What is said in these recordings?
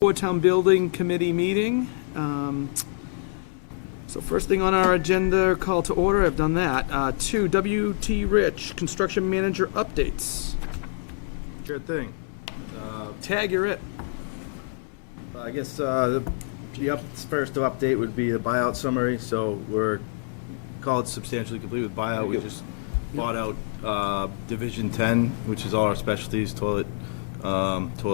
Town Building Committee meeting. So first thing on our agenda, call to order, I've done that. 2, W.T. Rich, Construction Manager updates. Sure thing. Tag, you're it. I guess the first update would be the buyout summary. So we're called substantially complete with buyout. We just bought out Division 10, which is all our specialties, toilet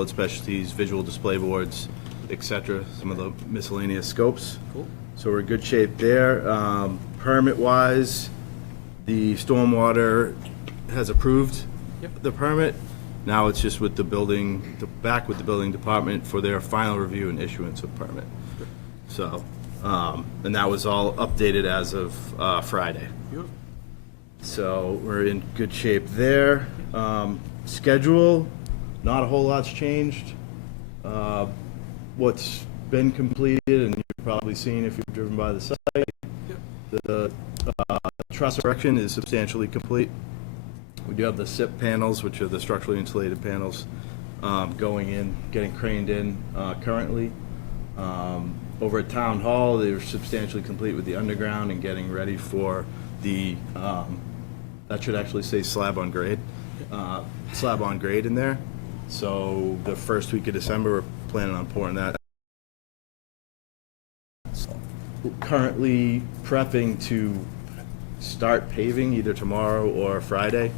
specialties, visual display boards, etc. Some of the miscellaneous scopes. Cool. So we're in good shape there. Permit-wise, the stormwater has approved the permit. Now it's just with the building, back with the building department for their final review and issuance of permit. So, and that was all updated as of Friday. Beautiful. So we're in good shape there. Schedule, not a whole lot's changed. What's been completed, and you've probably seen if you've driven by the site, the truss erection is substantially complete. We do have the SIP panels, which are the structurally insulated panels, going in, getting craned in currently. Over at Town Hall, they're substantially complete with the underground and getting ready for the, that should actually say slab on grade in there. So the first week of December, we're planning on pouring that. Currently prepping to start paving either tomorrow or Friday.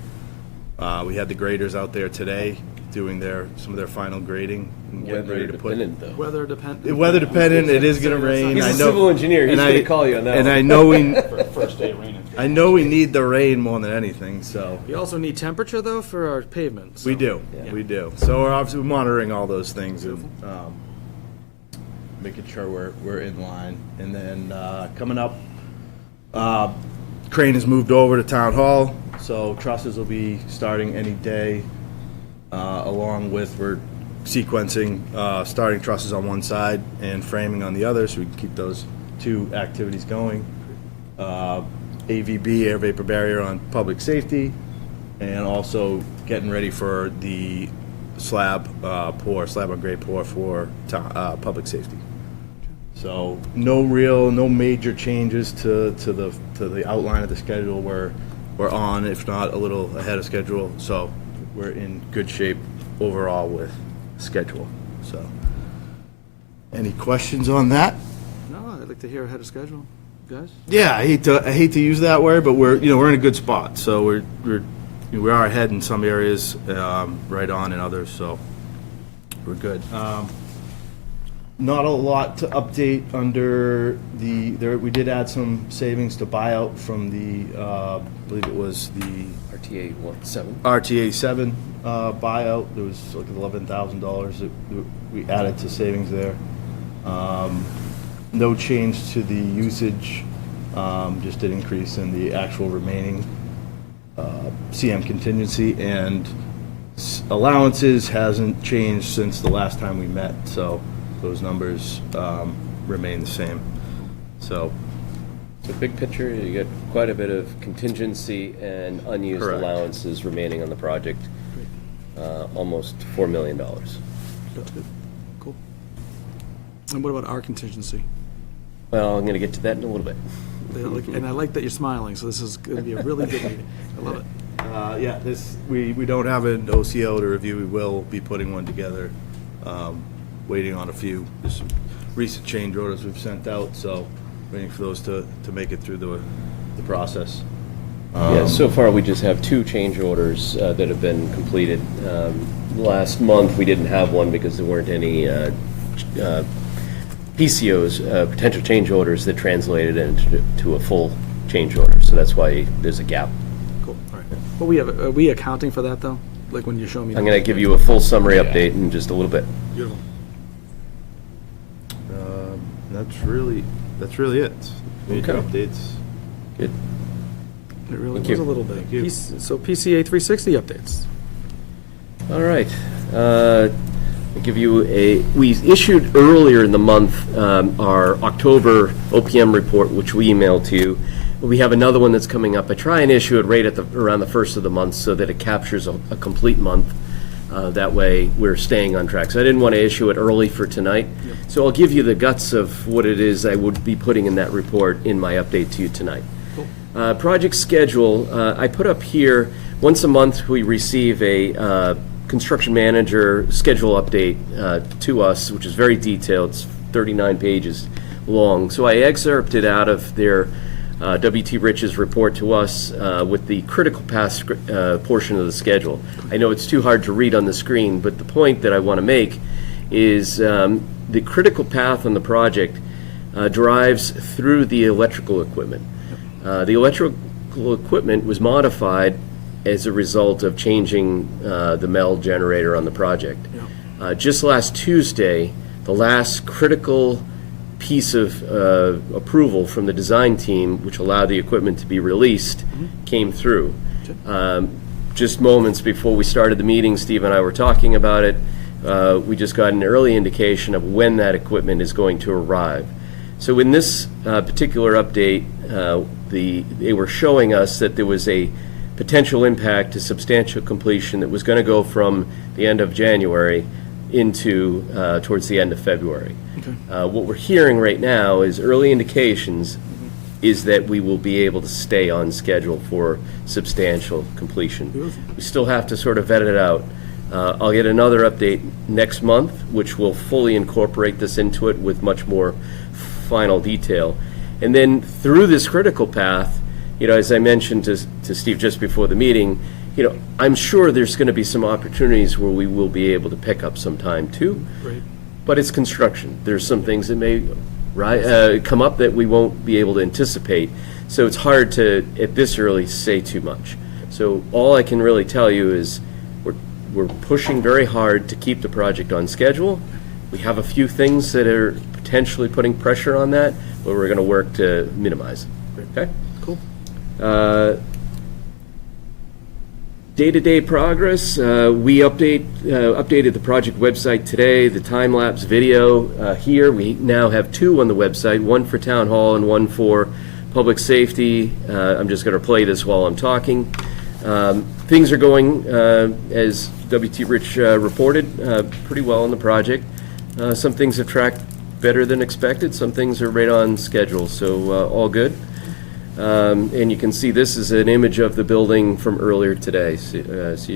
We had the graders out there today doing some of their final grading and getting ready to put. Weather dependent. Weather dependent. It is going to rain. He's a civil engineer. He's going to call you on that. And I know we. First day of rain. I know we need the rain more than anything. So. We also need temperature though for our pavement. So. We do. Yeah. We do. So we're obviously monitoring all those things and making sure we're in line. And then coming up, crane has moved over to Town Hall, so trusses will be starting any day. Along with we're sequencing starting trusses on one side and framing on the other, so we can keep those two activities going. AVB, air vapor barrier, on public safety, and also getting ready for the slab on grade pour for public safety. So no major changes to the outline of the schedule. We're on, if not a little ahead of schedule. So we're in good shape overall with schedule. So any questions on that? No, I'd like to hear ahead of schedule, guys. Yeah, I hate to use that word, but we're in a good spot. So we are ahead in some areas, right on in others. So we're good. Not a lot to update under we did add some savings to buyout from the, I believe it was the RTA 7 buyout. There was like $11,000 that we added to savings there. No change to the usage, just an increase in the actual remaining CM contingency, and allowances hasn't changed since the last time we met, so those numbers remain the same. So big picture, you get quite a bit of contingency and unused Correct. allowances remaining on the project. Almost $4 million. That's good. Cool. And what about our contingency? Well, I'm going to get to that in a little bit. And I like that you're smiling, so this is going to be a really good meeting. I love it. yeah, we don't have an OCO to review. We will be putting one together. Waiting on a few. There's some recent change orders we've sent out, so waiting for those to make it through the process. Yeah, so far we just have 2 change orders that have been completed. Last month we didn't have one because there weren't any PCOs, potential change orders, that translated into a full change order. So that's why there's a gap. Cool. All right. But are we accounting for that though? Like when you show me. I'm going to give you a full summary update in just a little bit. Beautiful. That's really it. Major Okay. updates. Good. It really Thank was you. a little bit. Thank you. So PCA 360 updates. All right. I'll give you we issued earlier in the month our October OPM report, which we emailed to you. We have another one that's coming up. I try and issue it right at around the first of the month so that it captures a complete month. That way, we're staying on track. So I didn't want to issue it early for tonight. So I'll give you the guts of what it is I would be putting in that report in my update to you tonight. Project schedule, I put up here, once a month, we receive a construction manager schedule update to us, which is very detailed. It's 39 pages long. So I excerpted out of their W.T. Rich's report to us with the critical path portion of the schedule. I know it's too hard to read on the screen, but the point that I want to make is the critical path on the project drives through the electrical equipment. The electrical equipment was modified as a result of changing the MELD generator on the project. Just last Tuesday, the last critical piece of approval from the design team, which allowed the equipment to be released, came through. Just moments before we started the meeting, Steve and I were talking about it. We just got an early indication of when that equipment is going to arrive. So in this particular update, they were showing us that there was a potential impact to substantial completion that was going to go from the end of January into towards the end of February. What we're hearing right now is early indications is that we will be able to stay on schedule for substantial completion. We still have to sort of vet it out. I'll get another update next month, which will fully incorporate this into it with much more final detail. And then through this critical path, as I mentioned to Steve just before the meeting, I'm sure there's going to be some opportunities where we will be able to pick up some time too. Right. But it's construction. There's some things that may come up that we won't be able to anticipate. So it's hard to, at this early, say too much. So all I can really tell you is we're pushing very hard to keep the project on schedule. We have a few things that are potentially putting pressure on that, but we're going to work to minimize it. Okay? Cool. Day-to-day progress, we updated the project website today, the time-lapse video here. We now have 2 on the website, one for Town Hall and one for Public Safety. I'm just going to play this while I'm talking. Things are going, as W.T. Rich reported, pretty well on the project. Some things have tracked better than expected. Some things are right on schedule, so all good. And you can see this is an image of the building from earlier today. This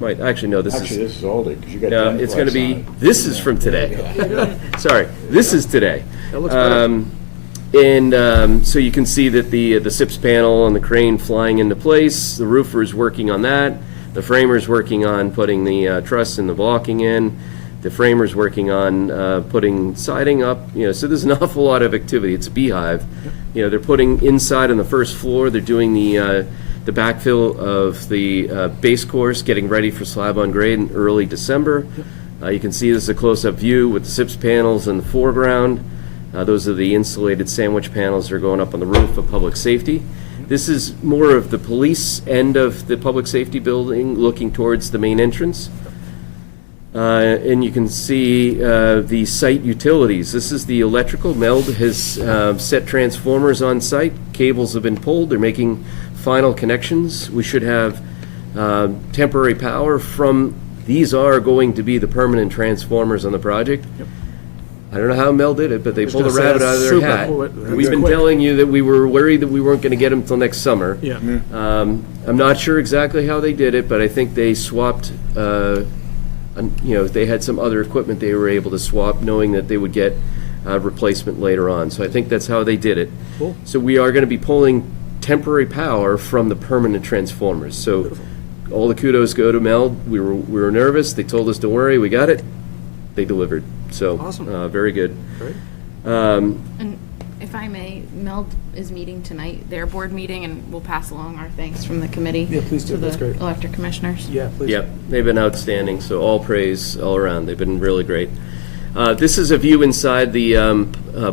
might, actually, no, this is older, because you got no, it's going to be, this is from today. Sorry, this is today. That looks better. So you can see that the SIPS panel and the crane flying into place, the roofer is working on that, the framer's working on putting the truss and the blocking in, the framer's working on putting siding up, so there's an awful lot of activity. It's a beehive. They're putting inside on the first floor, they're doing the backfill of the base course, getting ready for slab on grade in early December. You can see this is a close-up view with the SIPS panels in the foreground. Those are the insulated sandwich panels that are going up on the roof of Public Safety. This is more of the police end of the Public Safety building, looking towards the main entrance. And you can see the site utilities. This is the electrical. MELD has set transformers on site. Cables have been pulled. They're making final connections. We should have temporary power from, these are going to be the permanent transformers on the project. I don't know how Mel did it, but they pulled a rabbit out of their hat. We've been telling you that we were worried that we weren't going to get them until next summer. Yeah. I'm not sure exactly how they did it, but I think they swapped, they had some other equipment they were able to swap, knowing that they would get replacement later on. So I think that's how they did it. Cool. So we are going to be pulling temporary power from the permanent transformers. So Beautiful. All the kudos go to Mel. We were nervous. They told us, don't worry, we got it. They delivered. So Awesome. Very good. Great. And if I may, MELD is meeting tonight, their board meeting, and we'll pass along our thanks from the committee. Yeah, please do. To That's the great. elected commissioners. Yeah, please. Yep, they've been outstanding, so all praise all around. They've been really great. This is a view inside the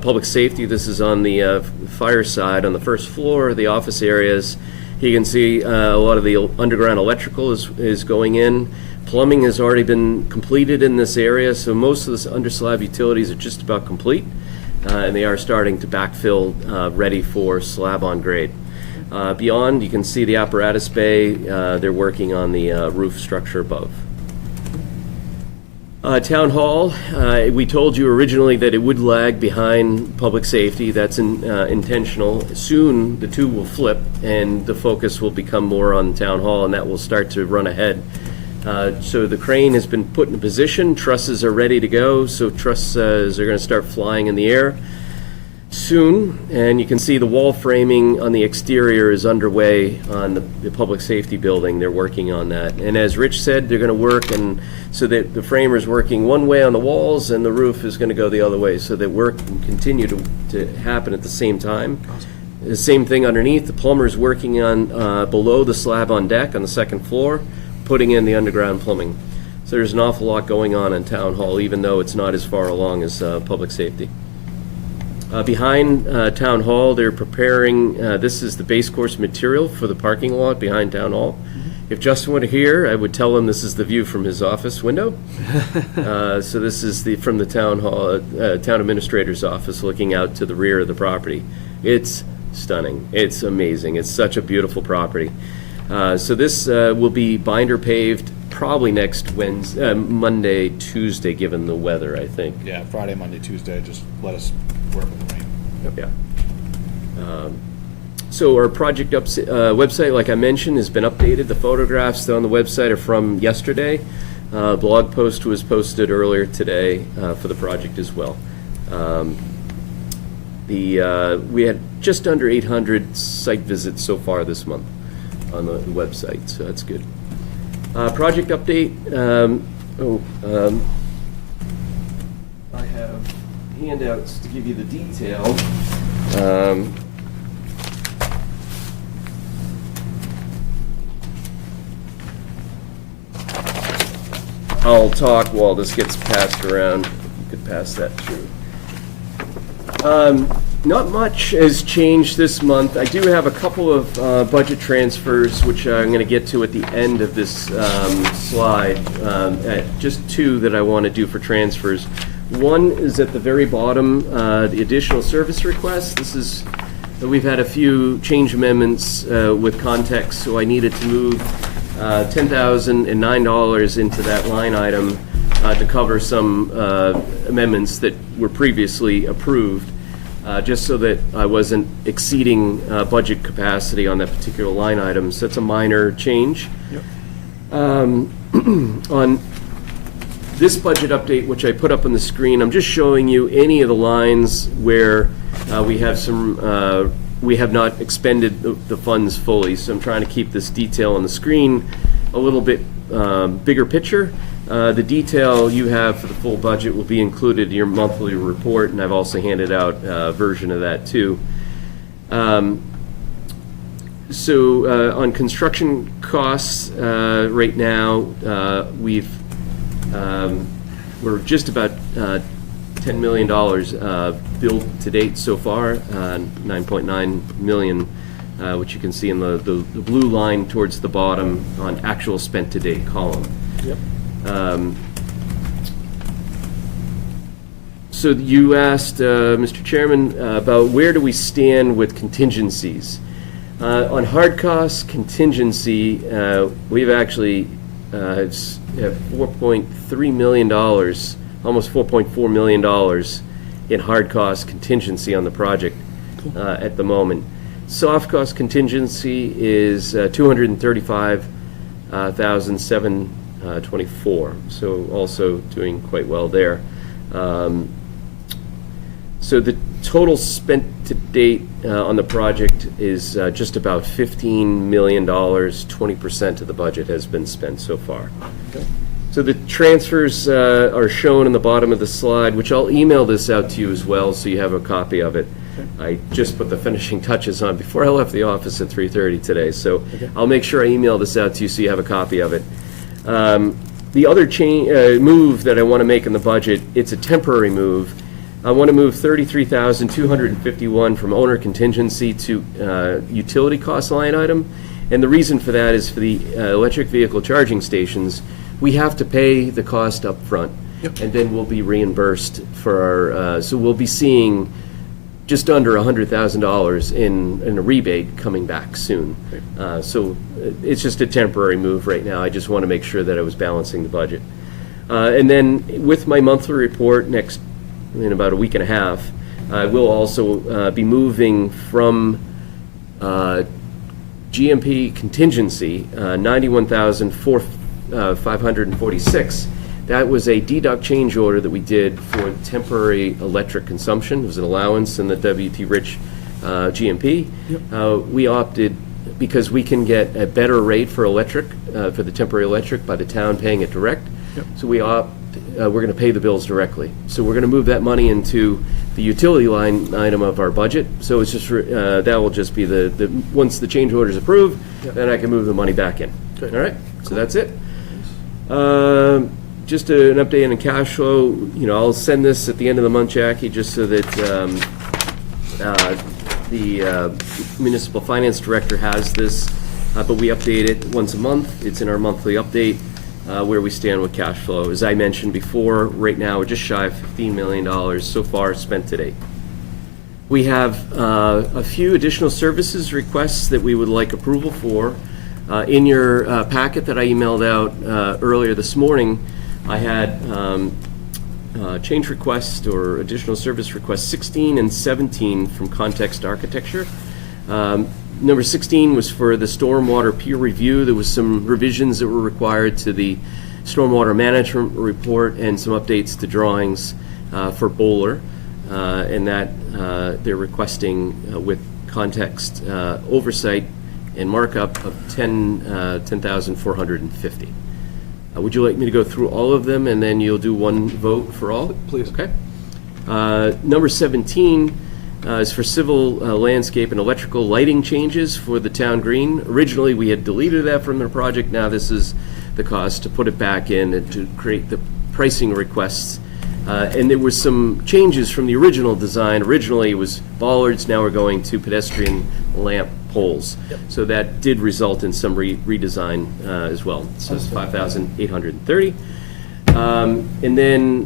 Public Safety. This is on the fire side, on the first floor, the office areas. You can see a lot of the underground electrical is going in. Plumbing has already been completed in this area, so most of the underslab utilities are just about complete, and they are starting to backfill, ready for slab on grade. Beyond, you can see the apparatus bay. They're working on the roof structure above. Town Hall, we told you originally that it would lag behind public safety. That's intentional. Soon, the two will flip, and the focus will become more on Town Hall, and that will start to run ahead. So the crane has been put in position. Trusses are ready to go, so trusses are going to start flying in the air soon, and you can see the wall framing on the exterior is underway on the public safety building. They're working on that. And as Rich said, they're going to work, and so that the framer's working one way on the walls and the roof is going to go the other way, so that work can continue to happen at the same time. The same thing underneath. The plumber's working on below the slab on deck on the second floor, putting in the underground plumbing. So there's an awful lot going on in Town Hall, even though it's not as far along as public safety. Behind Town Hall, they're preparing, this is the base course material for the parking lot behind Town Hall. If Justin were here, I would tell him this is the view from his office window. So this is from the Town Hall, Town Administrator's office looking out to the rear of the property. It's stunning. It's amazing. It's such a beautiful property. So this will be binder paved probably next Monday, Tuesday, given the weather, I think. Yeah, Friday, Monday, Tuesday, just let us work with the rain. Yeah. So our project website, like I mentioned, has been updated. The photographs on the website are from yesterday. Blog post was posted earlier today for the project as well. We had just under 800 site visits so far this month on the website, so that's good. Project update. I have handouts to give you the detail. I'll talk while this gets passed around. You could pass that through. Not much has changed this month. I do have a couple of budget transfers, which I'm going to get to at the end of this slide. Just two that I want to do for transfers. One is at the very bottom, the additional service request. This is, we've had a few change amendments with context, so I needed to move $10,009 into that line item to cover some amendments that were previously approved, just so that I wasn't exceeding budget capacity on that particular line item. So that's a minor change. Yep. On this budget update, which I put up on the screen, I'm just showing you any of the lines where we have not expended the funds fully. So I'm trying to keep this detail on the screen a little bit bigger picture. The detail you have for the full budget will be included in your monthly report, and I've also handed out a version of that too. So on construction costs, right now we're just about $10 million billed to date so far, 9.9 million, which you can see in the blue line towards the bottom on actual spent to date column. Yep. So you asked, Mr. Chairman, about where do we stand with contingencies. On hard cost contingency, we've actually have $4.3 million, almost $4.4 million in hard cost contingency on the project at the moment. Soft cost contingency is $235,724, so also doing quite well there. So the total spent to date on the project is just about $15 million. 20% of the budget has been spent so far. Okay. So the transfers are shown in the bottom of the slide, which I'll email this out to you as well, so you have a copy of it. I just put the finishing touches on before I left the office at 3:30 today, so I'll make sure I email this out to you so you have a copy of it. The other move that I want to make in the budget, it's a temporary move. I want to move $33,251 from owner contingency to utility cost line item. And the reason for that is for the electric vehicle charging stations, we have to pay the cost up front. Yep. And then we'll be reimbursed for our, so we'll be seeing just under $100,000 in a rebate coming back soon. So it's just a temporary move right now. I just want to make sure that I was balancing the budget. And then with my monthly report in about a week and a half, I will also be moving from GMP contingency, 91,546. That was a deduct change order that we did for temporary electric consumption. It was an allowance in the W.T. Rich GMP. We opted, because we can get a better rate for electric, for the temporary electric, by the town paying it direct. So we're going to pay the bills directly. So we're going to move that money into the utility line item of our budget. So it's just, that will just be once the change order is approved, then I can move the money back in. All right, so that's it. Just an update on the cash flow. I'll send this at the end of the month, Jackie, just so that the municipal finance director has this. But we update it once a month. It's in our monthly update where we stand with cash flow. As I mentioned before, right now we're just shy of $15 million so far spent to date. We have a few additional services requests that we would like approval for. In your packet that I emailed out earlier this morning, I had change request or additional service requests 16 and 17 from Context Architecture. Number 16 was for the stormwater peer review. There was some revisions that were required to the stormwater management report and some updates to drawings for Bowler, and that they're requesting with context oversight and markup of $10,450. Would you like me to go through all of them and then you'll do one vote for all? Please. Okay. Number 17 is for civil landscape and electrical lighting changes for the town green. Originally, we had deleted that from the project. Now this is the cost to put it back in and to create the pricing requests. And there were some changes from the original design. Originally, it was bollards. Now we're going to pedestrian lamp poles. So that did result in some redesign as well. So it's $5,830. And then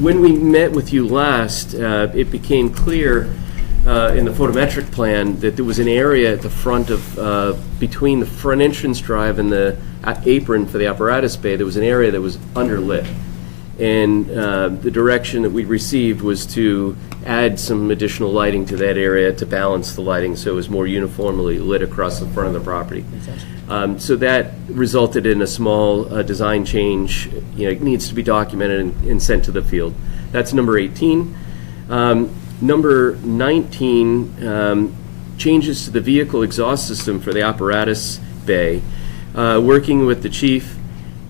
when we met with you last, it became clear in the photometric plan that there was an area at the front of, between the front entrance drive and the apron for the apparatus bay, there was an area that was underlit. And the direction that we received was to add some additional lighting to that area to balance the lighting so it was more uniformly lit across the front of the property. So that resulted in a small design change. It needs to be documented and sent to the field. That's number 18. Number 19, changes to the vehicle exhaust system for the apparatus bay. Working with the chief,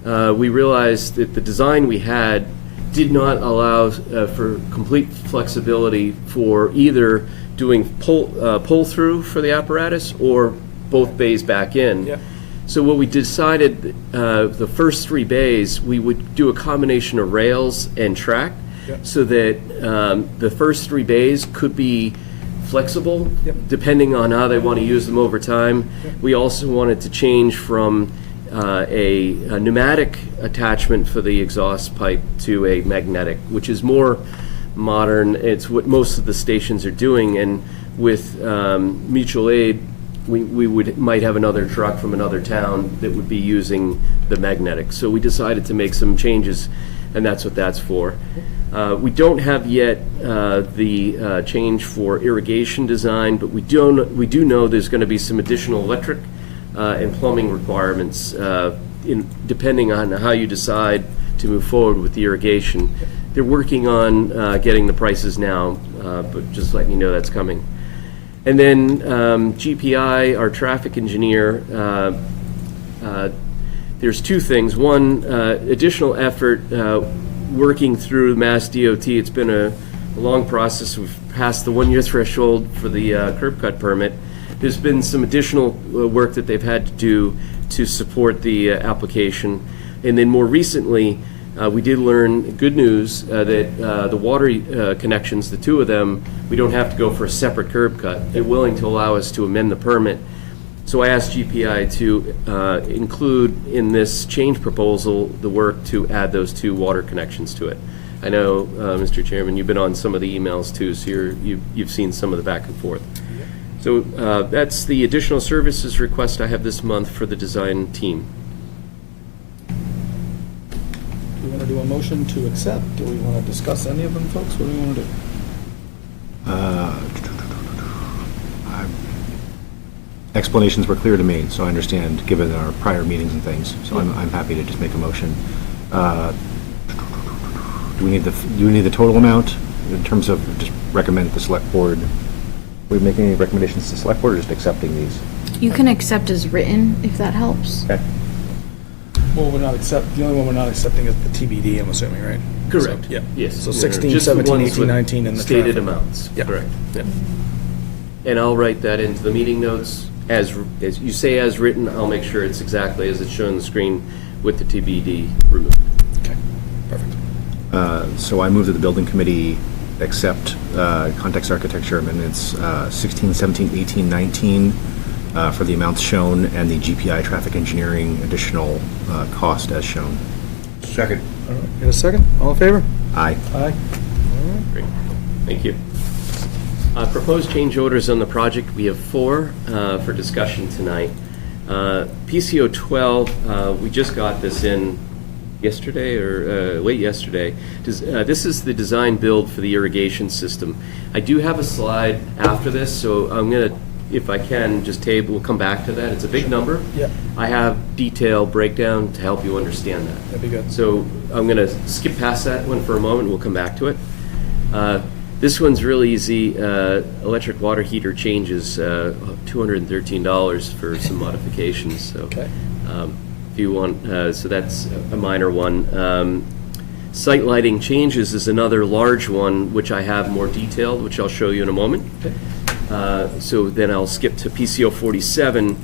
we realized that the design we had did not allow for complete flexibility for either doing pull-through for the apparatus or both bays back in. So what we decided, the first three bays, we would do a combination of rails and track so that the first three bays could be flexible depending on how they want to use them over time. We also wanted to change from a pneumatic attachment for the exhaust pipe to a magnetic, which is more modern. It's what most of the stations are doing, and with mutual aid, we might have another truck from another town that would be using the magnetic. So we decided to make some changes, and that's what that's for. We don't have yet the change for irrigation design, but we do know there's going to be some additional electric and plumbing requirements depending on how you decide to move forward with the irrigation. They're working on getting the prices now, but just letting you know that's coming. And then GPI, our traffic engineer, there's two things. One, additional effort working through Mass DOT. It's been a long process. We've passed the 1-year threshold for the curb cut permit. There's been some additional work that they've had to do to support the application. And then more recently, we did learn good news that the water connections, the two of them, we don't have to go for a separate curb cut. They're willing to allow us to amend the permit. So I asked GPI to include in this change proposal the work to add those two water connections to it. I know, Mr. Chairman, you've been on some of the emails too, so you've seen some of the back and forth. So that's the additional services request I have this month for the design team. Do we want to do a motion to accept? Do we want to discuss any of them, folks? What do we want to do? Explanations were clear to me, so I understand, given our prior meetings and things, so I'm happy to just make a motion. Do we need the total amount in terms of just recommend the select board? Are we making any recommendations to the select board or just accepting these? You can accept as written, if that helps. Okay. Well, the only one we're not accepting is the TBD, I'm assuming, right? Correct. So, yeah. Yes. So Yeah, 16, just the 17, ones 18, with 19, and the stated traffic. amounts. Yeah. Correct. Yeah. And I'll write that into the meeting notes. As you say as written, I'll make sure it's exactly as it's shown on the screen with the TBD removed. Okay, perfect. So I move that the building committee accept context architecture amendments 16, 17, 18, 19 for the amounts shown and the GPI traffic engineering additional cost as shown. Second. All right, in a second, all in favor? Aye. Aye. Great. Thank you. Proposed change orders on the project, we have 4 for discussion tonight. PCO 12, we just got this in yesterday or late yesterday. This is the design build for the irrigation system. I do have a slide after this, so I'm going to, if I can, just we'll come back to that. It's a big number. Yep. I have detailed breakdown to help you understand that. That'd be good. So I'm going to skip past that one for a moment. We'll come back to it. This one's really easy. Electric water heater changes, $213 for some modifications. So, Okay. if you want, so that's a minor one. Site lighting changes is another large one, which I have more detailed, which I'll show you in a moment. Okay. So then I'll skip to PCO 47.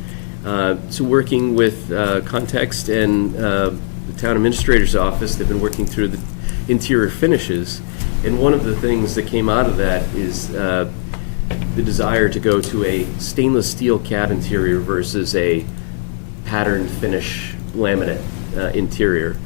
So working with Context and the Town Administrator's Office, they've been working through the interior finishes. And one of the things that came out of that is the desire to go to a stainless steel cab interior versus a patterned finish laminate interior.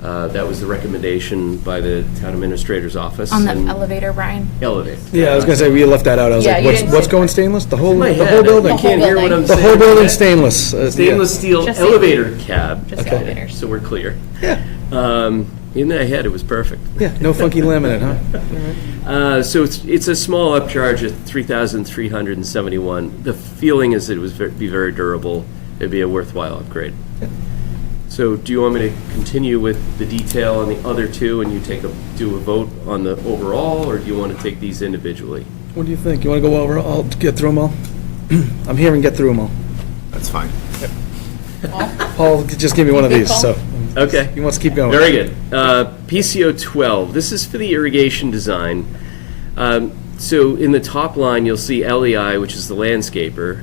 That was the recommendation by the Town Administrator's Office. On the and elevator, Brian? Elevator. Yeah, I was gonna say, we left that out. I was Yeah, like, you didn't what's say going that. stainless? The whole, My the head, whole building? I can't hear what I'm The saying. whole building stainless. Yeah. Stainless steel Just elevator cab. Just elevators. So we're clear. Yeah. In my head, it was perfect. Yeah, no funky laminate, huh? So it's a small upcharge at $3,371. The feeling is that it would be very durable. It'd be a worthwhile upgrade. So do you want me to continue with the detail on the other 2 and you do a vote on the overall, or do you want to take these individually? What do you think? You wanna go over, I'll get through them all? I'm hearing get through them all. That's fine. Paul, just give me one of these, so. Okay. He wants to keep going. Very good. PCO 12, this is for the irrigation design. So in the top line, you'll see LEI, which is the landscaper.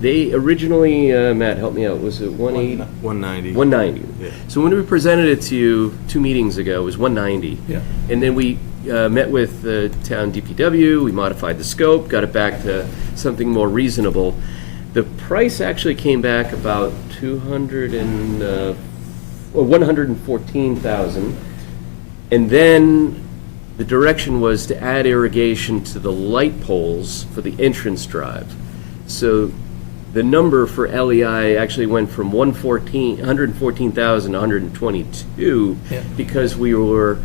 They originally, Matt, help me out, was it 180? 190. 190. Yeah. So when we presented it to you 2 meetings ago, it was 190. Yeah. And then we met with the town DPW, we modified the scope, got it back to something more reasonable. The price actually came back about 114,000. And then the direction was to add irrigation to the light poles for the entrance drive. So the number for LEI actually went from 114,000 to 122 Yeah. because we were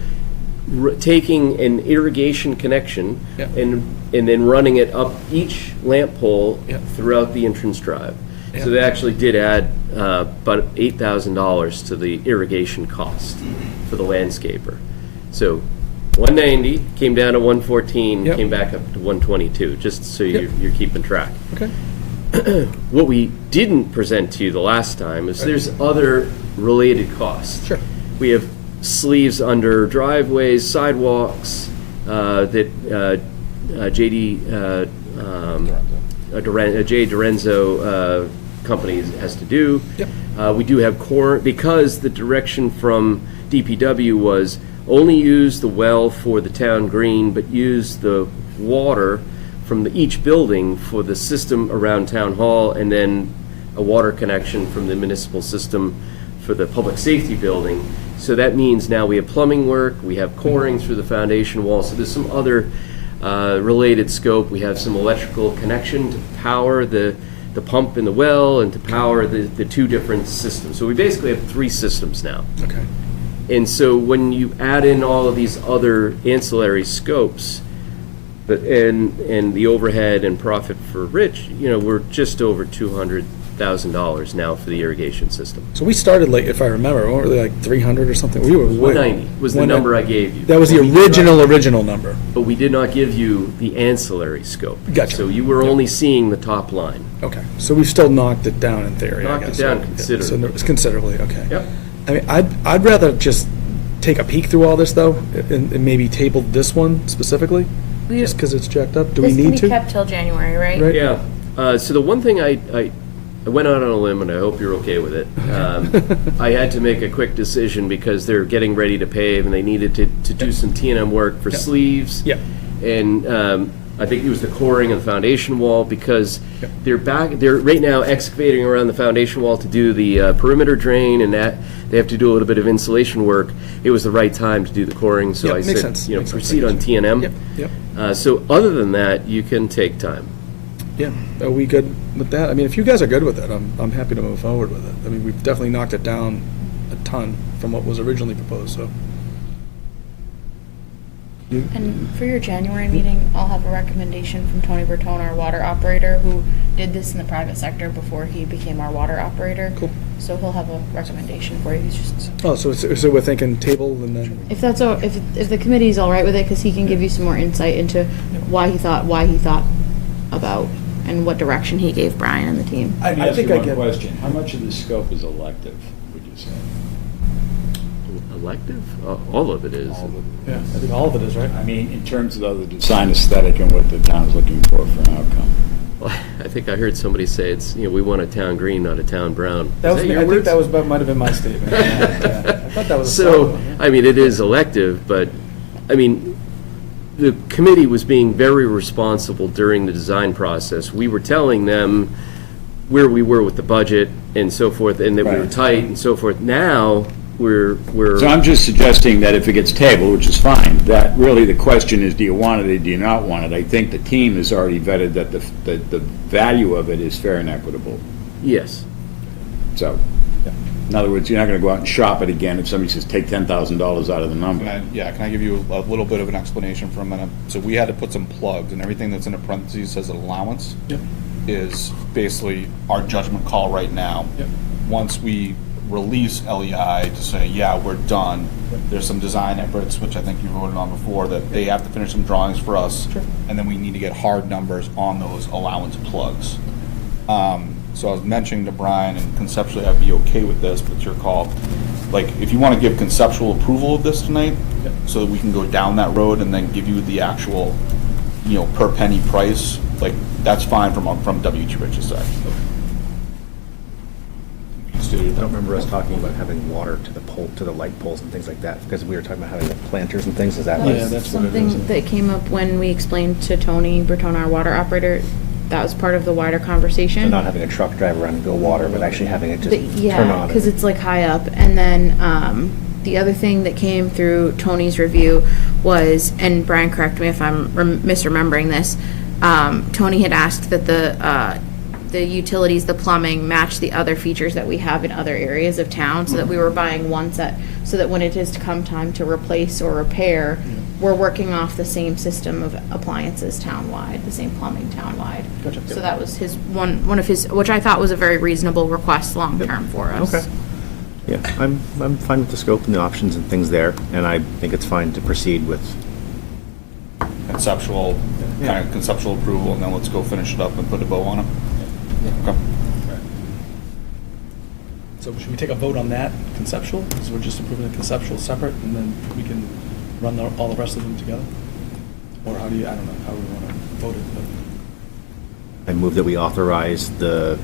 taking an irrigation connection Yeah. and then running it up each lamp pole Yeah. throughout the entrance drive. Yeah. So they actually did add about $8,000 to the irrigation cost for the landscaper. So 190 came down to 114, Yep. came back up to 122, just so Yep. you're keeping track. Okay. What we didn't present to you the last time is there's other related costs. Sure. We have sleeves under driveways, sidewalks, that J. Dorenzo company has to do. Yep. We do have because the direction from DPW was only use the well for the town green, but use the water from each building for the system around town hall, and then a water connection from the municipal system for the public safety building. So that means now we have plumbing work, we have coring through the foundation wall, so there's some other related scope. We have some electrical connection to power the pump in the well and to power the two different systems. So we basically have three systems now. Okay. And so when you add in all of these other ancillary scopes, and the overhead and profit for Rich, we're just over $200,000 now for the irrigation system. So we started like, if I remember, what were they, like 300 or something? We were way. 190 was the number I gave you. That was the original number. But we did not give you the ancillary scope. Gotcha. So you were only seeing the top line. Okay, so we've still knocked it down in theory, I Knocked it guess. down So considerably. it's considerably, okay. Yep. I mean, I'd rather just take a peek through all this though, and maybe table this one specifically, just because it's jacked up. Do we This need can be to? kept till January, right? Right. Yeah. So the one thing I went out on a limb, and I hope you're okay with it. I had to make a quick decision because they're getting ready to pave, and they needed to do some T&M work for sleeves. Yep. And I think it was the coring of the foundation wall, because Yep. they're right now excavating around the foundation wall to do the perimeter drain, and that they have to do a little bit of insulation work. It was the right time to do the coring, so Yep, I makes said, sense. Makes sense. proceed on T&M. Yep, yep. So other than that, you can take time. Yeah, are we good with that? I mean, if you guys are good with it, I'm happy to move forward with it. I mean, we've definitely knocked it down a ton from what was originally proposed, so. And for your January meeting, I'll have a recommendation from Tony Bertone, our water operator, who did this in the private sector before he became our water operator. Cool. So he'll have a recommendation for you. He's just, Oh, so we're thinking table and then, if that's if the committee's all right with it, because he can give you some more insight into why he thought about and what direction he gave Brian and the team. I Let me ask think you I one get. question. How much of the scope is elective, would you say? Elective? All of it is. All of it? Yeah, I think all of it is, right? I mean, in terms of the design aesthetic and what the town's looking for an outcome. Well, I think I heard somebody say it's, we want a town green, not a town brown. That Is was, your I think words? that was, might have been my statement. Yeah. I thought that was. a solid So, one, yeah. I mean, it is elective, but, I mean, the committee was being very responsible during the design process. We were telling them where we were with the budget and so forth, and that we were Right. tight and so forth. Now, we're. So I'm just suggesting that if it gets tabled, which is fine, that really the question is, do you want it or do you not want it? I think the team has already vetted that the value of it is fair and equitable. Yes. So, in other words, you're not going to go out and shop it again if somebody says, take $10,000 out of the number. Can I give you a little bit of an explanation for a minute? So we had to put some plugs, and everything that's in the parentheses says allowance Yep. is basically our judgment call right now. Yep. Once we release LEI to say, yeah, we're done, there's some design efforts, which I think you voted on before, that they have to finish some drawings for us. Sure. And then we need to get hard numbers on those allowance plugs. So I was mentioning to Brian, and conceptually I'd be okay with this, but it's your call. Like, if you want to give conceptual approval of this tonight, Yep. so that we can go down that road and then give you the actual, per penny price, like, that's fine from W.T. Rich's side. I don't remember us talking about having water to the pole, to the light poles and things like that, because we were talking about having the planters and things, is that what? Yeah, that's what it is. Something that came up when we explained to Tony Bertone, our water operator, that was part of the wider conversation. And not having a truck drive around and go water, but actually having it just turn Yeah, on. because it's like high up. And then the other thing that came through Tony's review was, and Brian, correct me if I'm misremembering this, Tony had asked that the utilities, the plumbing, match the other features that we have in other areas of town, so that we were buying one set, so that when it is to come time to replace or repair, we're working off the same system of appliances townwide, the same plumbing townwide. Gotcha. So that was his one of his, which I thought was a very reasonable request long-term for us. Okay. Yeah, I'm fine with the scope and the options and things there, and I think it's fine to proceed with. Conceptual approval, and then let's go finish it up and put a bow on it. Okay. So should we take a vote on that conceptual? Because we're just approving the conceptual separate, and then we can run all the rest of them together? Or how do you, I don't know, how we want to vote it, but. I move that we authorize the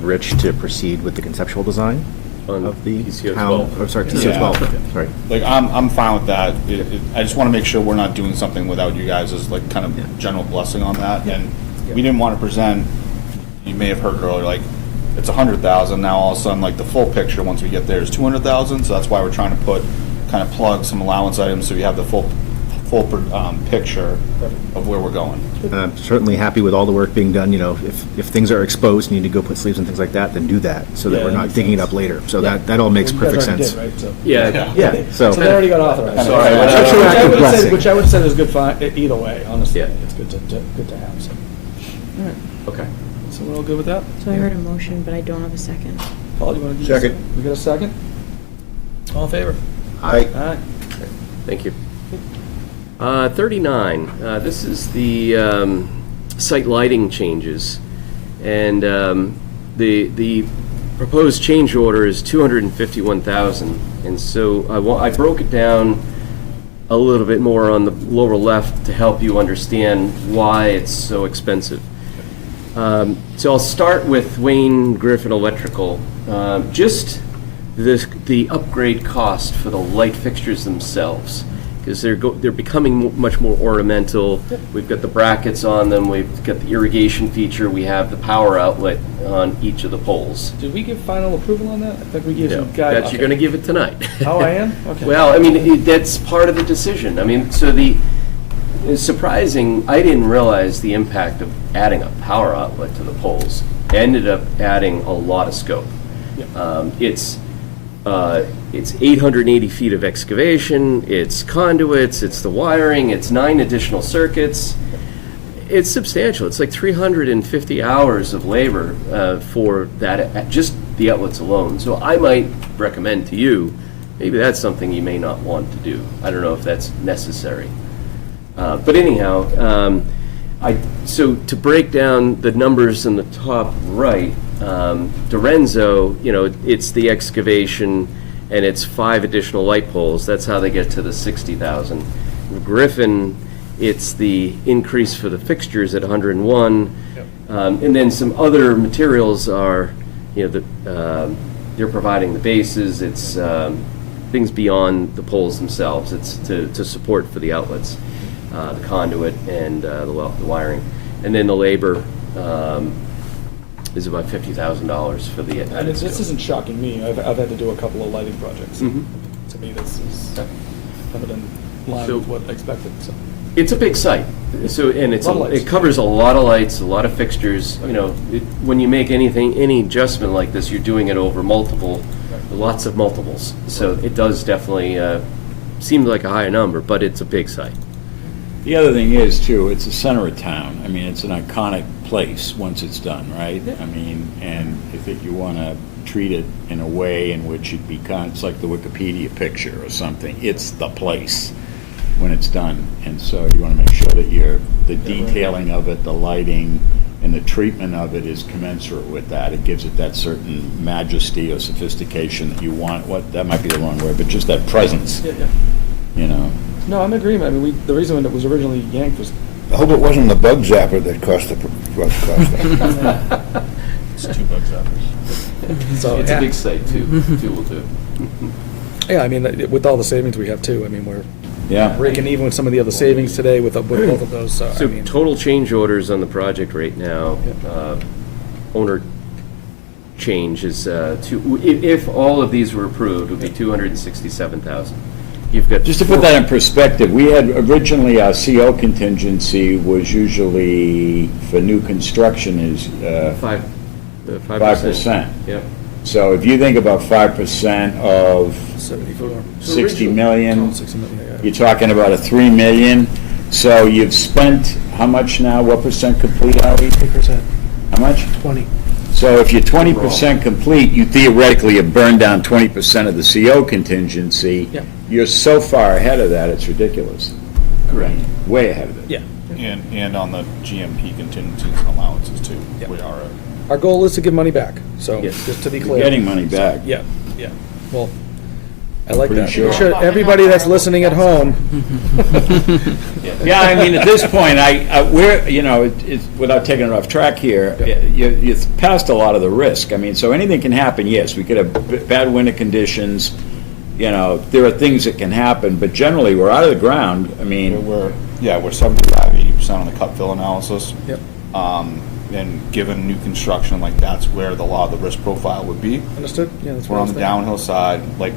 Rich to proceed with the conceptual design On of the TCO town. 12. Or sorry, TCO Yeah. 12. Sorry. Like, I'm fine with that. I just want to make sure we're not doing something without you guys' like kind of general blessing on that. And we didn't want to present, you may have heard earlier, like, it's 100,000, now all of a sudden, like, the full picture, once we get there, is 200,000, so that's why we're trying to kind of plug some allowance items so we have the full picture of where we're going. I'm certainly happy with all the work being done, you know, if things are exposed, need to go put sleeves and things like that, then do that, so that Yeah, we're that not makes digging it sense. up later. So that all makes You guys perfect already sense. did, right? So- Yeah, Yeah, So they already got authorized. Sorry, Which what- I would say- blessing. which I would say is good either way, honestly. Yeah. It's good to have, so. All right, Okay. so we're all good with that? So I heard a motion, but I don't have a second. Paul, you want to do Second. this? We got a second? All in favor? Aye. All right. Thank you. 39, this is the site lighting changes. And the proposed change order is $251,000. And so I broke it down a little bit more on the lower left to help you understand why it's so expensive. So I'll start with Wayne Griffin Electrical. Just the upgrade cost for the light fixtures themselves, because they're becoming much more ornamental. We've got the brackets on them, we've got the irrigation feature, we have the power outlet on each of the poles. Did we give final approval on that? I think we gave Yeah, some guide. that you're going to give it tonight. Oh, I am? Okay. Well, I mean, that's part of the decision. I mean, so it's surprising, I didn't realize the impact of adding a power outlet to the poles. Ended up adding a lot of scope. It's 880 feet of excavation, it's conduits, it's the wiring, it's 9 additional circuits. It's substantial. It's like 350 hours of labor for that, just the outlets alone. So I might recommend to you, maybe that's something you may not want to do. I don't know if that's necessary. But anyhow, so to break down the numbers in the top right, Dorenzo, it's the excavation and it's 5 additional light poles. That's how they get to the 60,000. Griffin, it's the increase for the fixtures at 101. And then some other materials are, they're providing the bases. It's things beyond the poles themselves. It's to support for the outlets, the conduit and the wiring. And then the labor is about $50,000 for the. And this isn't shocking me. I've had to do a couple of lighting projects. Mhm. To me, this is kind of in line So- with what I expected, so. It's a big site, so, and Lot of lights. it covers a lot of lights, a lot of fixtures. When you make any adjustment like this, you're doing it over lots of multiples. So it does definitely seem like a higher number, but it's a big site. The other thing is, too, it's the center of town. I mean, it's an iconic place once it's done, right? I mean, and I think you want to treat it in a way in which it becomes, it's like the Wikipedia picture or something. It's the place when it's done. And so you want to make sure that the detailing of it, the lighting, and the treatment of it is commensurate with that. It gives it that certain majesty or sophistication that you want. That might be the wrong word, but just that presence, Yeah. No, I'm in agreement. I mean, the reason when it was originally yanked was. I hope it wasn't the bug zapper that cost the cost. It's 2 bucks zappers. So, It's yeah. a big site, too, will do. Yeah, I mean, with all the savings we have too, I mean, we're yeah. breaking even with some of the other savings today with both of those, so, I So mean. total change orders on the project right now, owner change is, if all of these were approved, it would be $267,000. You've got. Just to put that in perspective, we had originally our CO contingency was usually for new construction is 5%. 5%. Yep. So if you think about 5% of 74. 60 million, 60 million, yeah. you're talking about a 3 million. So you've spent, how much now? What percent complete, Howie? 8%. How much? 20. So if you're 20% complete, you theoretically have burned down 20% of the CO contingency. Yeah. You're so far ahead of that, it's ridiculous. Correct. Way ahead of it. Yeah. And on the GMP contingencies and allowances too. Yeah. We are, Our goal is to give money back, so, Yes. just to be You're clear. getting money back. Yeah, yeah. Well, I like Pretty that. sure. Make sure everybody that's listening at home, Yeah, I mean, at this point, we're, it's, without taking it off track here, you've passed a lot of the risk. I mean, so anything can happen, yes. We could have bad winter conditions, there are things that can happen, but generally, we're out of the ground. I mean, we're 75, 80% on the cut fill analysis. Yep. And given new construction, like that's where a lot of the risk profile would be. Understood? Yeah, that's We're what I on was the thinking. downhill side, like,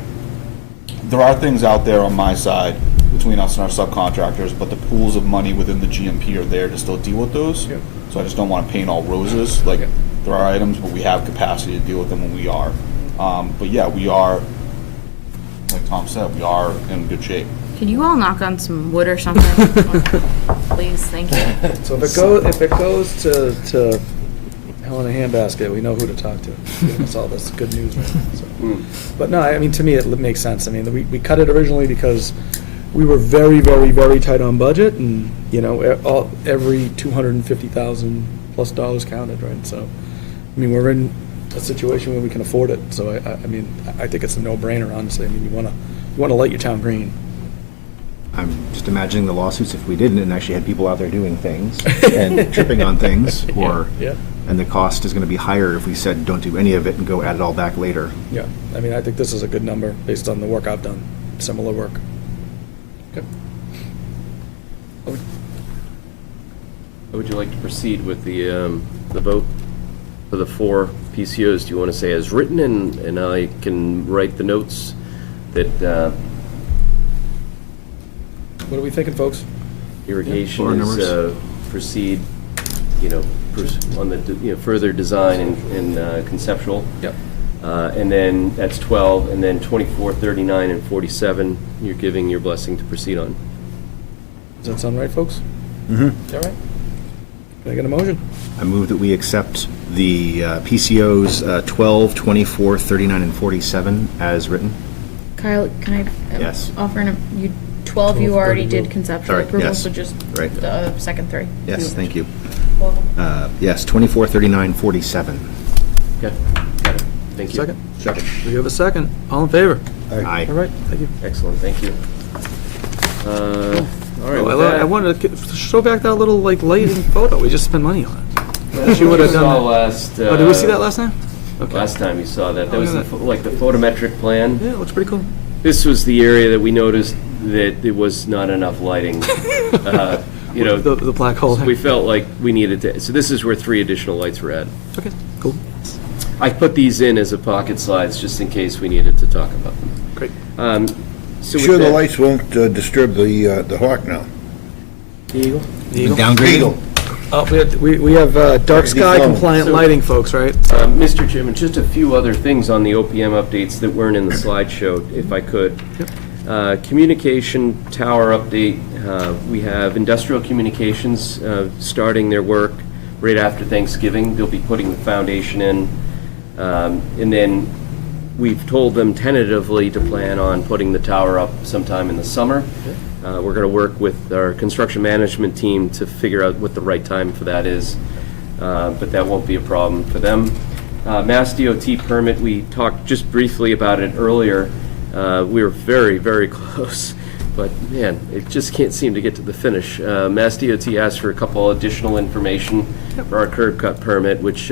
there are things out there on my side between us and our subcontractors, but the pools of money within the GMP are there to still deal with those. Yeah. So I just don't want to paint all roses, like, Yeah. there are items, but we have capacity to deal with them when we are. But yeah, we are, like Tom said, we are in good shape. Can you all knock on some wood or something? Please, thank you. So if it goes to hell in a handbasket, we know who to talk to. Giving us all this good news right now. So. But no, I mean, to me, it makes sense. I mean, we cut it originally because we were very, very, very tight on budget, and, you know, every $250,000 plus counted, right? So, I mean, we're in a situation where we can afford it. So, I mean, I think it's a no-brainer, honestly. I mean, you want to light your town green. I'm just imagining the lawsuits if we didn't and actually had people out there doing things and tripping on things, or, Yeah. and the cost is going to be higher if we said don't do any of it and go add it all back later. Yeah, I mean, I think this is a good number based on the work I've done, similar work. Okay. How would you like to proceed with the vote for the 4 PCOs? Do you want to say as written, and I can write the notes that What are we thinking, folks? irrigation Floor is numbers. proceed, on the, further design and conceptual? Yep. And then that's 12, and then 24, 39, and 47, you're giving your blessing to proceed on. Does that sound right, folks? Mm-hmm. Is that right? Can I get a motion? I move that we accept the PCOs 12, 24, 39, and 47 as written. Kyle, can I Yes. offer 12 you 12, already 32. did conceptual Sorry, approval, yes. so just Right. the second 3. Yes, thank you. Welcome. Yes, 24, 39, 47. Okay, got it. Thank you. Second? Second. We have a second. All in favor? Aye. All right, thank you. Excellent, thank you. All right, Oh, with I that- wanted to show back that little, like, lighting photo. We just spent money on it. She would have You saw done that. last. Oh, did we see that last time? Okay. Last time you saw that. That Oh, was yeah. like the photometric plan. Yeah, it looks pretty cool. This was the area that we noticed that there was not enough lighting. The black hole. We felt like we needed to, so this is where 3 additional lights were added. Okay, cool. I put these in as a pocket slides just in case we needed to talk about them. Great. So with Sure the that- lights won't disturb the hawk now. The Eagle? The Eagle? Eagle. Oh, we have dark sky phone. compliant So- lighting, folks, right? Mr. Chairman, just a few other things on the OPM updates that weren't in the slideshow, if I could. Communication tower update, we have Industrial Communications starting their work right after Thanksgiving. They'll be putting the foundation in. And then we've told them tentatively to plan on putting the tower up sometime in the summer. We're going to work with our construction management team to figure out what the right time for that is, but that won't be a problem for them. Mass DOT permit, we talked just briefly about it earlier. We were very, very close, but man, it just can't seem to get to the finish. Mass DOT asked for a couple additional information for our curb cut permit, which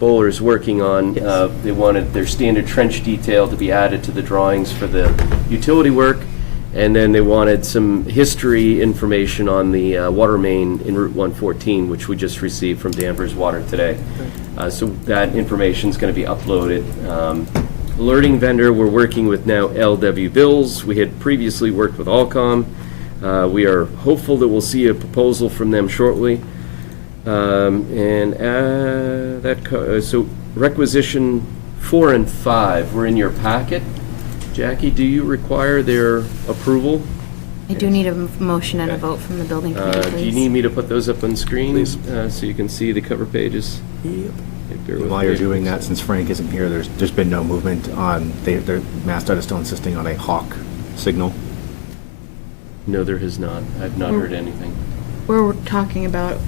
Bowler's working on. They wanted their standard trench detail to be added to the drawings for the utility work, and then they wanted some history information on the water main in Route 114, which we just received from Danvers Water today. So that information's going to be uploaded. Alerting vendor, we're working with now LW Bills. We had previously worked with Allcom. We are hopeful that we'll see a proposal from them shortly. So requisition 4 and 5 were in your packet. Jackie, do you require their approval? I do need a motion and a vote from the building committee, Do you please. need me to put those up on screen? Please. So you can see the cover pages? Yep. Okay, bear with While me. you're doing that, since Frank isn't here, there's been no movement on, their MassDOT is still insisting on a hawk signal. No, there has not. I've not heard anything. We're talking about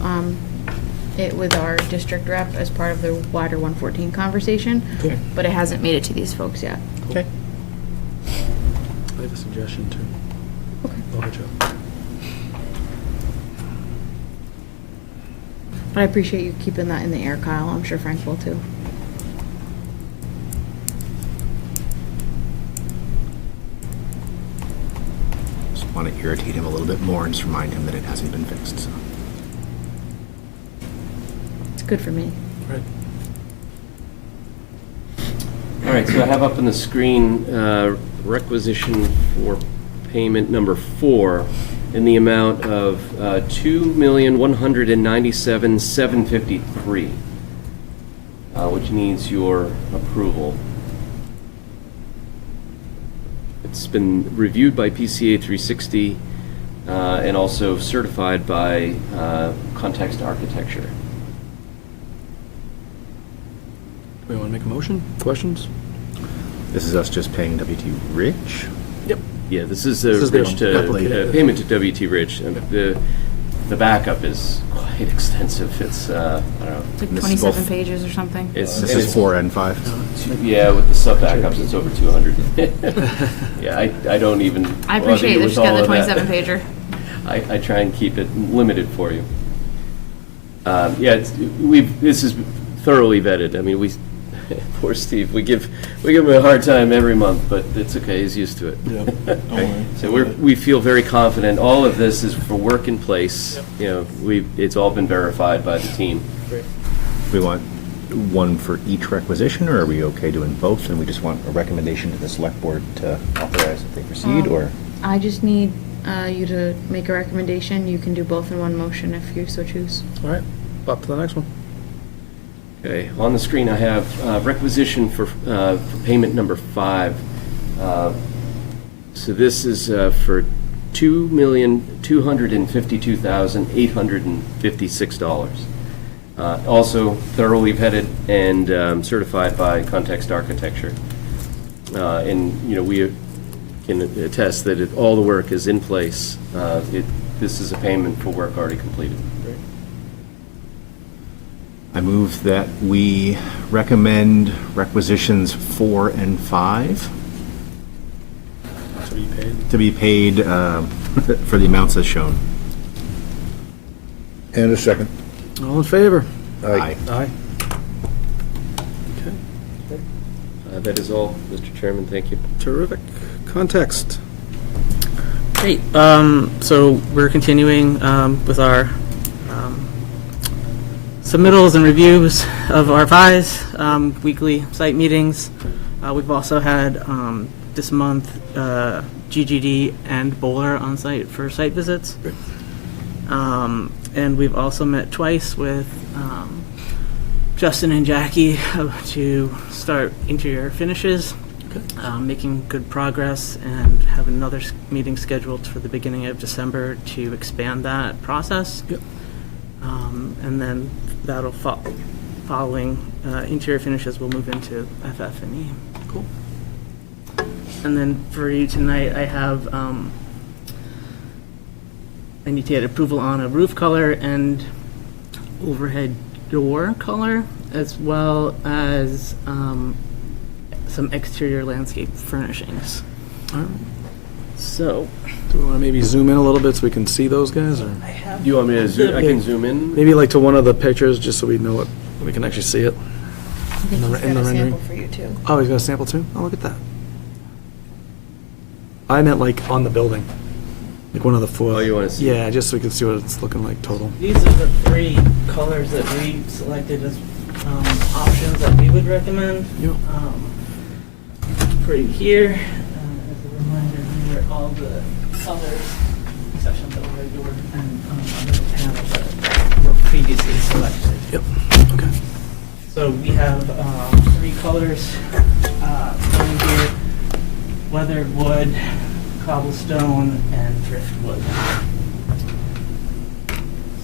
it with our district rep as part of the wider 114 conversation, Okay. but it hasn't made it to these folks yet. Okay. I have a suggestion, too. Okay. Go ahead, Joe. But I appreciate you keeping that in the air, Kyle. I'm sure Frank will too. Just want to irritate him a little bit more and just remind him that it hasn't been fixed, so. good for me. Right. All right, so I have up on the screen requisition for payment number 4 in the amount of $2,197,753, which needs your approval. It's been reviewed by PCA 360 and also certified by Context Architecture. We want to make a motion? Questions? This is us just paying WT Rich? Yep. Yeah, this is This is their Rich application. payment to WT Rich. And the backup is quite extensive. It's, I don't know. It's like This is 27 both- pages or something. It's, This and is 4 and 5. yeah, with the sub backups, it's over 200. Yeah, I don't even. I appreciate bother you that with she's got all the of that. 27 pager. I try and keep it limited for you. Yeah, this is thoroughly vetted. I mean, poor Steve, we give him a hard time every month, but it's okay, he's used to it. Yeah. Don't worry. So we feel very confident. All of this is for work in place. You know, it's all been verified by the team. We want one for each requisition, or are we okay doing both, and we just want a recommendation to the select board to authorize that they proceed, or? I just need you to make a recommendation. You can do both in one motion if you so choose. All right, up to the next one. Okay, on the screen I have requisition for payment number 5. So this is for $2,252,856. Also thoroughly vetted and certified by Context Architecture. And, you know, we can attest that all the work is in place. This is a payment for work already completed. I move that we recommend requisitions 4 and 5 So you paid? to be paid for the amounts as shown. And a second. All in favor? Aye. Aye. Okay, That is all, Mr. Chairman, thank you. terrific. Context. Great. So we're continuing with our submittals and reviews of our RFIs, weekly site meetings. We've also had this month GGD and Bowler on site for site visits. And we've also met twice with Justin and Jackie to start interior finishes. Making good progress, and have another meeting scheduled for the beginning of December to expand that process. Yep. And then that'll following interior finishes, we'll move into FF&E. Cool. And then for you tonight, I have I need to get approval on a roof color and overhead door color, as well as some exterior landscape furnishings. All right. So, Do we want to maybe zoom in a little bit so we can see those guys, or I have. Do you want me to zoom? I can zoom in. maybe like to one of the pictures, just so we know it, we can actually see it? I think In the- he's in got the a rendering? sample for you too. Oh, he's got a sample too? Oh, look at that. I meant like on the building, like one of the four. Oh, you want to see? Yeah, just so we can see what it's looking like total. These are the 3 colors that we selected as options that we would recommend. Yep. For you here, as a reminder, here are all the colors, exception for the overhead door and the panels that were previously selected. Yep, okay. So we have 3 colors going here: weathered wood, cobblestone, and driftwood.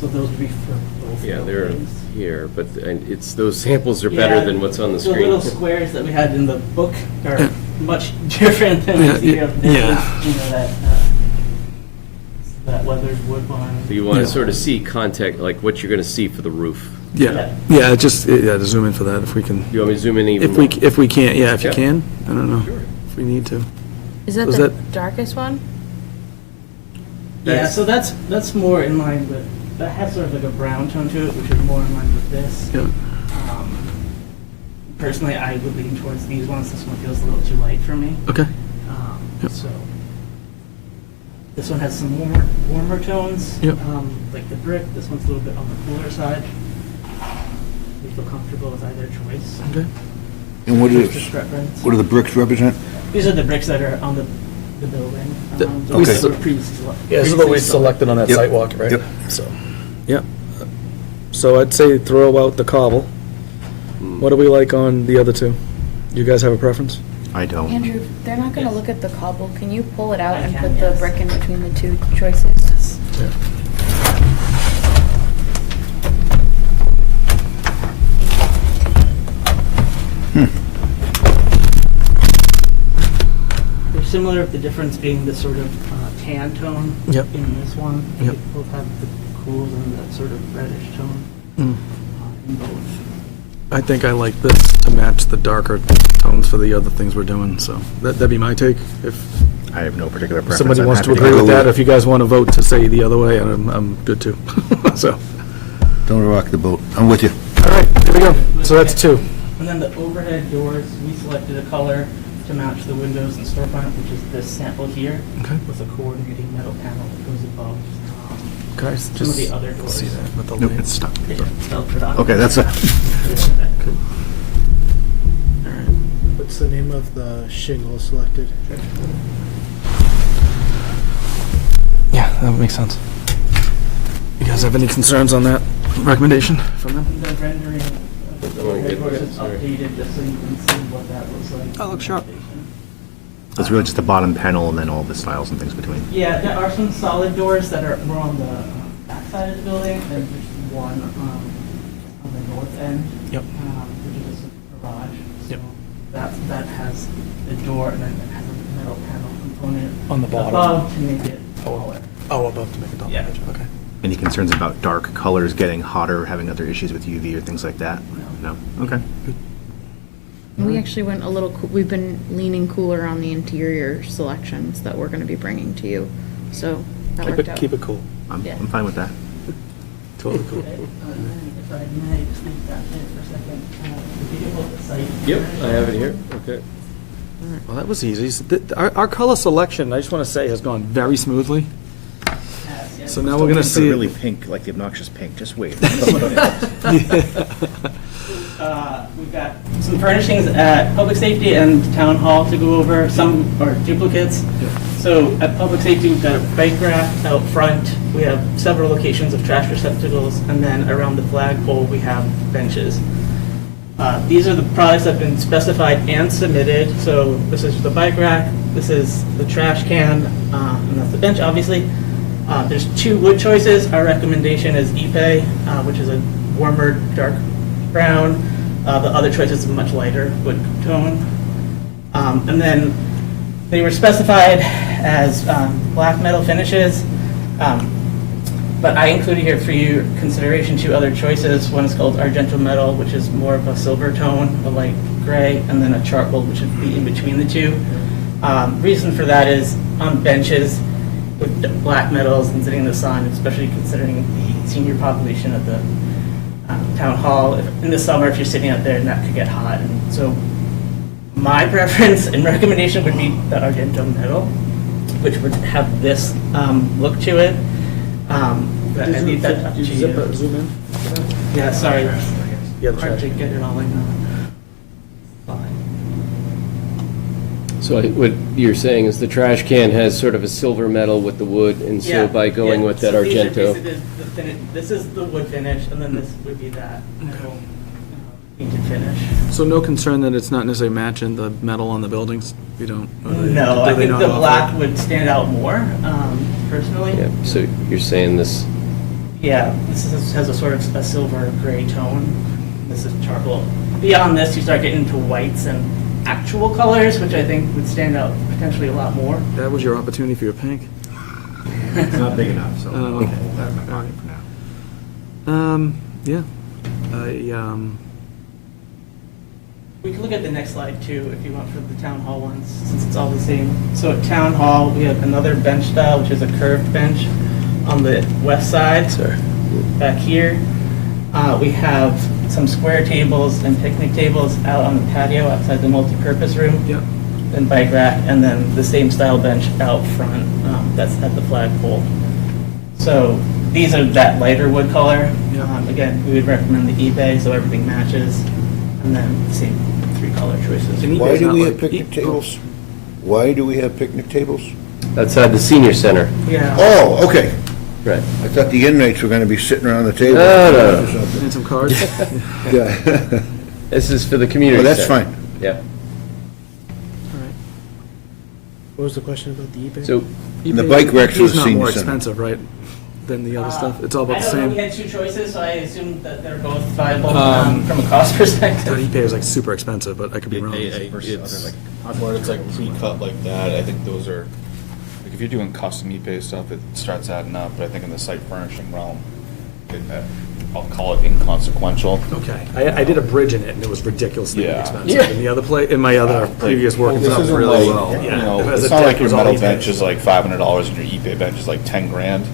So those would be for both Yeah, they're buildings. here, but it's, those samples are better Yeah, than what's on the The little screen. squares that we had in the book are Yeah. much different than Yeah, what's here. This yeah. is, you know, that weathered wood one. So you want Yeah. to sort of see context, like what you're going to see for the roof. Yeah, yeah, just, yeah, to zoom in for that, if we can, You want me to zoom in even if we, more? if we can't, yeah, if you Yeah. can, I don't know, Sure. if we need to. Is that Was the that- darkest one? Yeah, so that's more in line with, that has sort of like a brown tone to it, which is more in line with this. Yeah, Personally, I would lean towards these ones. This one feels a little too light for me. okay, Yep. So this one has some warmer tones, Yep. like the brick. This one's a little bit on the cooler side. feel comfortable with either choice. Okay. And what Just is, preference. what do the bricks represent? These are the bricks that are on the building. The- The we ones se- that were previously Yeah, this is what we selected on that Yep. sidewalk, right? Yep. So, yeah. So I'd say throw out the cobble. What do we like on the other two? You guys have a preference? I don't. Andrew, they're not gonna Yes. look at the cobble. Can you pull it out I and can, put the yes. brick in between the two choices? They're similar, with the difference being the sort of tan tone Yep. in this one. Yep. They both have the cools and that sort of reddish tone in both. I think I like this to match the darker tones for the other things we're doing, so that'd be my take. If I have no particular preference. somebody I'm wants to happy agree go with that, it. if you guys want to vote to say the other way, I'm good too. So, Don't rock the boat. I'm with you. all right, here we go. So that's two. And then the overhead doors, we selected a color to match the windows and storefront, which is this sample here, Okay. with a coordinating metal panel that goes above Can I some of the just other doors. see that with the Nope, light? it's stuck. Yeah, spelled predominant. Okay, that's a, All right. What's the name of the shingle selected? Yeah, that would make sense. You guys have any concerns on that recommendation from them? The rendering of the overhead doors is updated, just so you can see what that looks like. Oh, looks sharp. it's really just the bottom panel and then all the styles and things between. Yeah, there are some solid doors that are more on the back side of the building, and there's one on the north end. Yep. Which is a garage. Yep. So that has the door, and then it has a metal panel component On the bottom. above to make it taller. Oh, above to make it taller. Yeah. Okay. Any concerns about dark colors getting hotter, having other issues with UV or things like that? No? Okay. We actually went a little, we've been leaning cooler on the interior selections that we're gonna be bringing to you, so that worked out. Keep it cool. Yeah. I'm fine with that. Totally cool. Okay, and then if I may just leave that in for a second, if you can hold the site. Yep, I have it here, okay. Well, that was easy. So our color selection, I just want to say, has gone very smoothly. So now we're going to see. Really pink, like the obnoxious pink, just wait. We've got some furnishings at Public Safety and Town Hall to go over, some are duplicates. So at Public Safety, we've got a bike rack out front, we have several locations of trash receptacles, and then around the flagpole, we have benches. These are the products that have been specified and submitted, so this is the bike rack, this is the trash can, and that's the bench, obviously. There's two wood choices. Our recommendation is Ipe, which is a warmer, dark brown. The other choice is a much lighter wood tone. And then they were specified as black metal finishes. But I included here for your consideration two other choices. One is called Argento Metal, which is more of a silver tone, a light gray, and then a charcoal, which would be in between the two. Reason for that is on benches, with black metals and sitting in the sun, especially considering the senior population at the town hall. In the summer, if you're sitting out there, that could get hot. And so my preference and recommendation would be the Argento metal, which would have this look to it. But I leave that up to you. Zoom in? Yeah, sorry. Yeah, the Hard trash. to get it all in. Fine. So what you're saying is the trash can has sort of a silver metal with the wood, and so Yeah, by going yeah. with that So these are Argento. basically this is the wood finish, and then this would be that metal painted finish. So no concern that it's not necessarily matching the metal on the buildings? You don't? or they- No, do I they think not the offer black it? would stand out more, personally. Yeah, so you're saying this, Yeah, has a sort of a silver gray tone. This is charcoal. Beyond this, you start getting into whites and actual colors, which I think would stand out potentially a lot more. That was your opportunity for your pink. It's not big enough, so Oh. I'll hold that back for now. Yeah. We can look at the next slide too, if you want, for the town hall ones, since it's all the same. So at town hall, we have another bench style, which is a curved bench on the west side. Sorry. Back here, we have some square tables and picnic tables out on the patio outside the multi-purpose room. Yep. Then bike rack, and then the same style bench out front, that's at the flagpole. So these are that lighter wood color. Again, we would recommend the eBay, so everything matches, and then the same 3 color choices. Why do we have picnic tables? Why do we have picnic tables? Outside the senior center. Yeah. Oh, okay. Right. I thought the inmates were gonna be sitting around the table. No. or something. And some cards? Yeah. This is for the community Well, that's center. fine. Yeah. What was the question about the eBay? So, And the bike racks are the It's not senior more center. expensive, right, than the other stuff? It's all I about the don't know, we same? had 2 choices, so I assumed that they're both viable from a cost The perspective. eBay is like super expensive, but I could be wrong. Where it's like pre-cut like that, I think those are, like if you're doing custom ePay stuff, it starts adding up, but I think in the site furnishing realm, I'll call it inconsequential. Okay, I did a bridge in it, and it was ridiculously Yeah. expensive. In the other in my other previous work, it This was isn't really like, well. you Yeah. know, As it's a not deck, like it your was all metal eBay. bench is like $500 and your eBay bench is like 10 grand.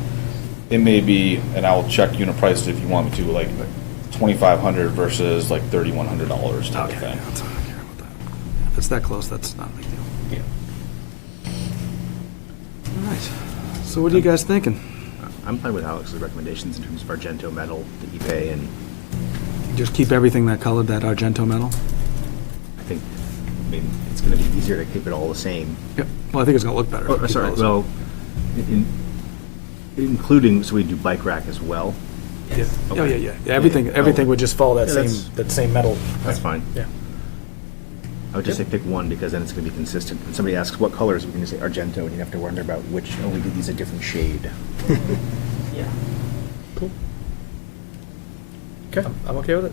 It may be, and I will check unit price if you want me to, like $2,500 versus like $3,100 type of Okay, I thing. don't care about that. If it's that close, that's not a big deal. yeah. All right, so what are you guys thinking? I'm fine with Alex's recommendations in terms of Argento metal, the eBay, and Just keep everything that colored, that Argento metal? I think, I mean, it's going to be easier to keep it all the same. Yep, well, I think it's gonna look better. Oh, Keep it sorry, all the same. well, including, so we do bike rack as well? Yeah, oh, Okay. yeah. Everything would just follow that Yeah, that's- that same metal. That's fine. Yeah. I would just say pick one, because then it's going to be consistent. When somebody asks what colors, we can just say Argento, and you have to wonder about which, oh, we did these a different shade. Yeah. Okay, I'm okay with it.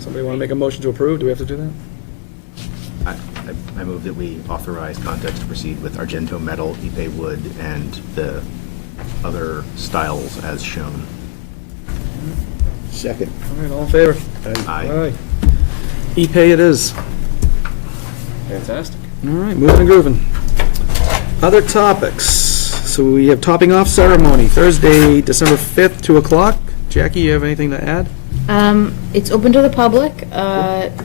Somebody wanna make a motion to approve? Do we have to do that? I move that we authorize Context to proceed with Argento metal, eBay wood, and the other styles as shown. Second. All right, all in favor? Aye. E-pay it is. Fantastic. All right, moving and grooving. Other topics. So we have topping off ceremony, Thursday, December 5th, 2 o'clock. Jackie, you have anything to add? It's open to the public,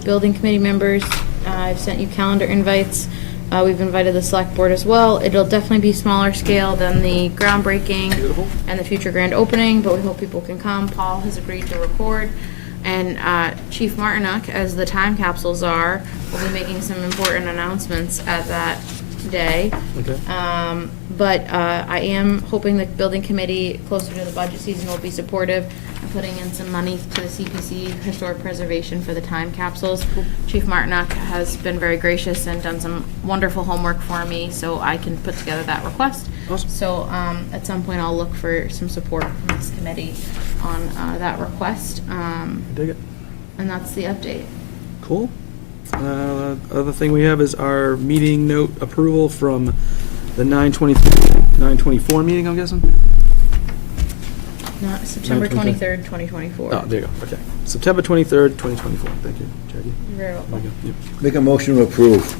building committee members, I've sent you calendar invites. We've invited the select board as well. It'll definitely be smaller scale than the groundbreaking and the future grand opening, but we hope people can come. Paul has agreed to record. And Chief Martinuck, as the time capsules are, will be making some important announcements at that day. Okay. But I am hoping the building committee, closer to the budget season, will be supportive of putting in some money to the CPC Historic Preservation for the time capsules. Chief Martinuck has been very gracious and done some wonderful homework for me, so I can put together that request. Awesome. So at some point, I'll look for some support from this committee on that request. Dig it. And that's the update. Cool. Other thing we have is our meeting note approval from the 9/24 meeting, I'm guessing? Not September 9/23. 23rd, 2024. Oh, there you go, okay. September 23rd, 2024. Thank you, Jackie. You're very welcome. Yep. Make a motion to approve.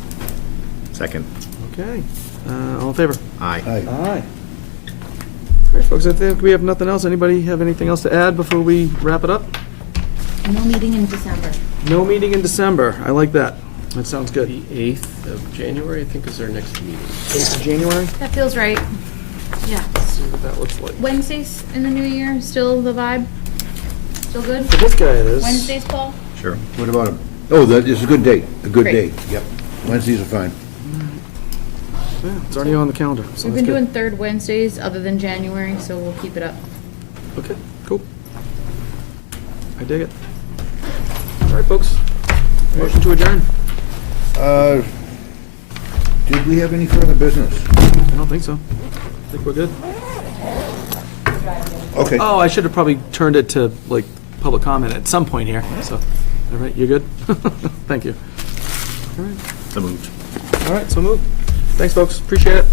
Second. Okay, all in favor? Aye. Aye. Aye. All right, folks, I think we have nothing else. Anybody have anything else to add before we wrap it up? No meeting in December. No meeting in December. I like that. That sounds good. The 8th of January, I think, is our next meeting. 8th of January? That feels right. Yeah. Let's see what that looks like. Wednesdays in the new year, still the vibe? Still good? For this guy it is. Wednesdays, Paul? Sure. What about him? Oh, that is a good date, a good Great. date. Yep. Wednesdays are fine. Yeah, it's already on the calendar, so We've that's been doing good. third Wednesdays other than January, so we'll keep it up. Okay, cool. I dig it. All right, folks. Motion to adjourn. Did we have any further business? I don't think so. I think we're good. Okay. Oh, I should have probably turned it to, like, public comment at some point here, so, all right, you're good? Thank you. All right, So moved. all right, so move. Thanks, folks, appreciate it.